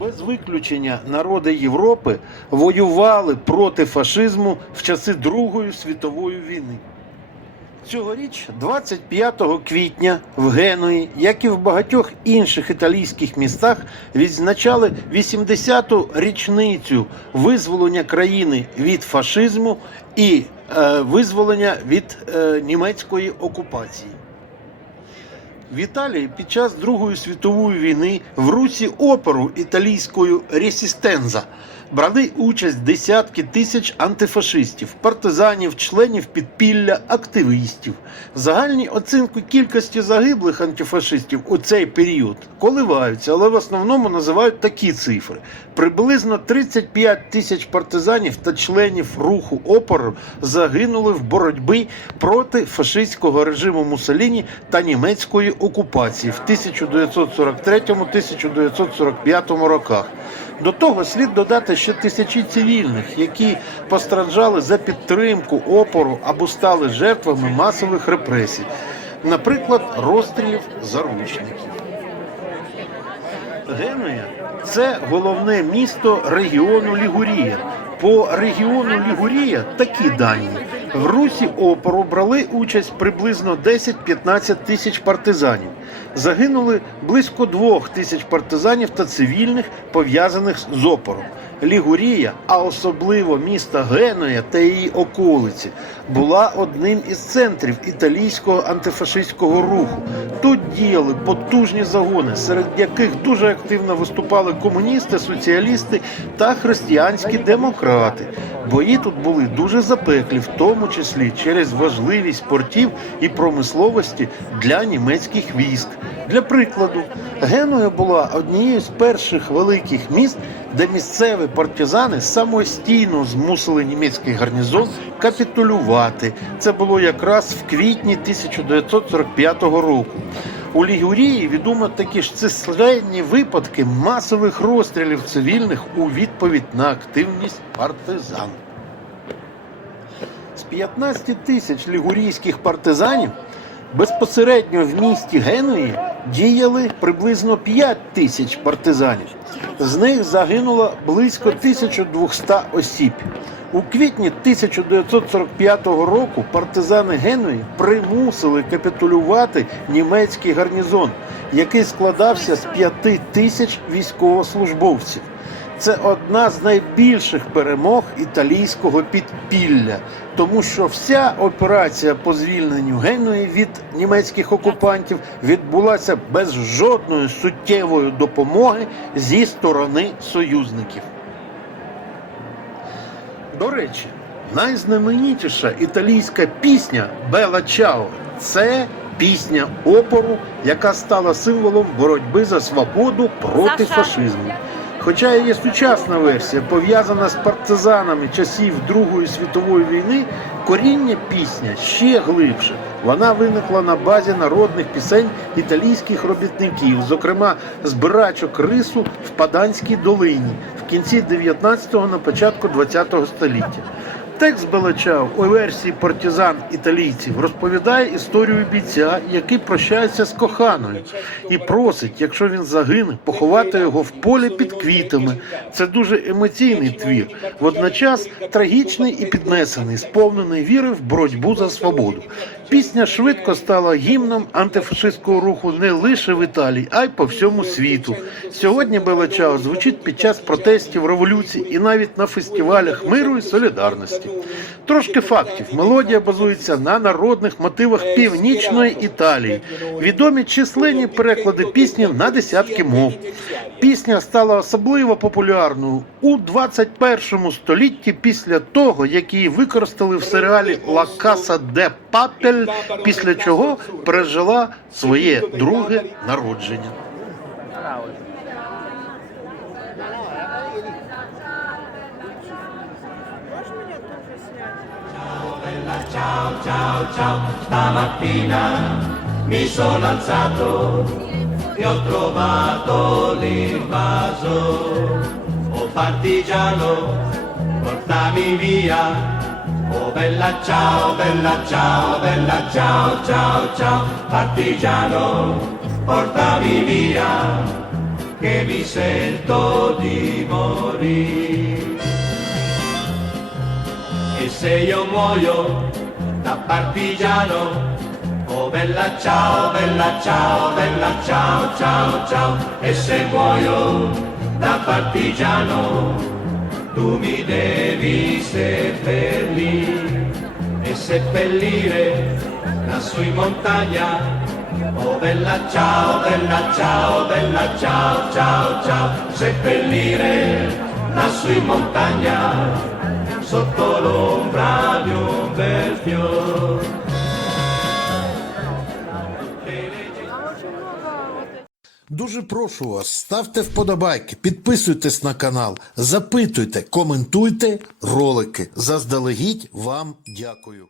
Без виключення народи Європи воювали проти фашизму в часи Другої світової війни. Цьогоріч, 25 квітня, в Генуї, як і в багатьох інших італійських містах, відзначали 80-ту річницю визволення країни від фашизму і е, визволення від е, німецької окупації. В Італії під час Другої світової війни в русі опору італійською Ресістенза брали участь десятки тисяч антифашистів, партизанів, членів підпілля, активістів. Загальні оцінки кількості загиблих антифашистів у цей період коливаються, але в основному називають такі цифри: приблизно 35 тисяч партизанів та членів руху опору загинули в боротьбі проти фашистського режиму Муссоліні та німецької окупації в 1943-1945 роках. До того слід додати ще тисячі цивільних, які постраждали за підтримку опору або стали жертвами масових репресій, наприклад, розстрілів заручників. Генуя це головне місто регіону Лігурія. По регіону Лігурія такі дані. В русі опору брали участь приблизно 10-15 тисяч партизанів. Загинули близько двох тисяч партизанів та цивільних, пов'язаних з опором. Лігурія, а особливо міста Геноя та її околиці, була одним із центрів італійського антифашистського руху. Діяли потужні загони, серед яких дуже активно виступали комуністи, соціалісти та християнські демократи. Бої тут були дуже запеклі, в тому числі через важливість портів і промисловості для німецьких військ. Для прикладу, Генуя була однією з перших великих міст, де місцеві партизани самостійно змусили німецький гарнізон капітулювати. Це було якраз в квітні 1945 року. У Лігурії відомо такі ж численні випадки масових розстрілів цивільних у відповідь на активність партизан. З 15 тисяч лігурійських партизанів безпосередньо в місті Генуї діяли приблизно 5 тисяч партизанів. З них загинуло близько 1200 осіб. У квітні 1945 року партизани Генуї примусили капітулювати німецький гарнізон, який складався з 5 тисяч військовослужбовців. Це одна з найбільших перемог італійського підпілля, тому що вся операція по звільненню Генуї від німецьких окупантів відбулася без жодної суттєвої допомоги зі сторони союзників. До речі, найзнаменітіша італійська пісня Бела Чао це пісня опору, яка стала символом боротьби за свободу проти фашизму. Хоча є сучасна версія, пов'язана з партизанами часів Другої світової війни, коріння пісня ще глибше. Вона виникла на базі народних пісень італійських робітників, зокрема збирачок рису в Паданській долині в кінці 19-го на початку 20-го століття. Текст Белачав у версії партизан італійців розповідає історію бійця, який прощається з коханою і просить, якщо він загине, поховати його в полі під квітами. Це дуже емоційний твір, водночас трагічний і піднесений, сповнений віри в боротьбу за свободу. Пісня швидко стала гімном антифашистського руху не лише в Італії, а й по всьому світу. Сьогодні Белачао звучить під час протестів, революцій і навіть на фестивалях миру і солідарності. Трошки фактів. Мелодія базується на народних мотивах північної Італії. Відомі численні переклади пісні на десятки мов. Пісня стала особливо популярною у 21 столітті після того, як її використали в серіалі «Ла Каса де Папель», після чого пережила своє друге народження. Ciao, ciao, ciao, stamattina mi sono alzato e ho trovato l'invaso. Oh partigiano, portami via. Oh bella ciao, bella ciao, bella ciao, ciao, ciao, partigiano, portami via. che mi sento di morire. E se io muoio da partigiano, oh bella ciao, bella ciao, bella ciao, ciao, ciao. E se muoio da partigiano, tu mi devi seppellire e seppellire lassù in montagna. Oh bella ciao, bella ciao, bella ciao, ciao, ciao, seppellire lassù in montagna sotto l'ombra di un bel fiore. Дуже прошу вас, ставте вподобайки, підписуйтесь на канал, запитуйте, коментуйте ролики. Заздалегідь вам дякую.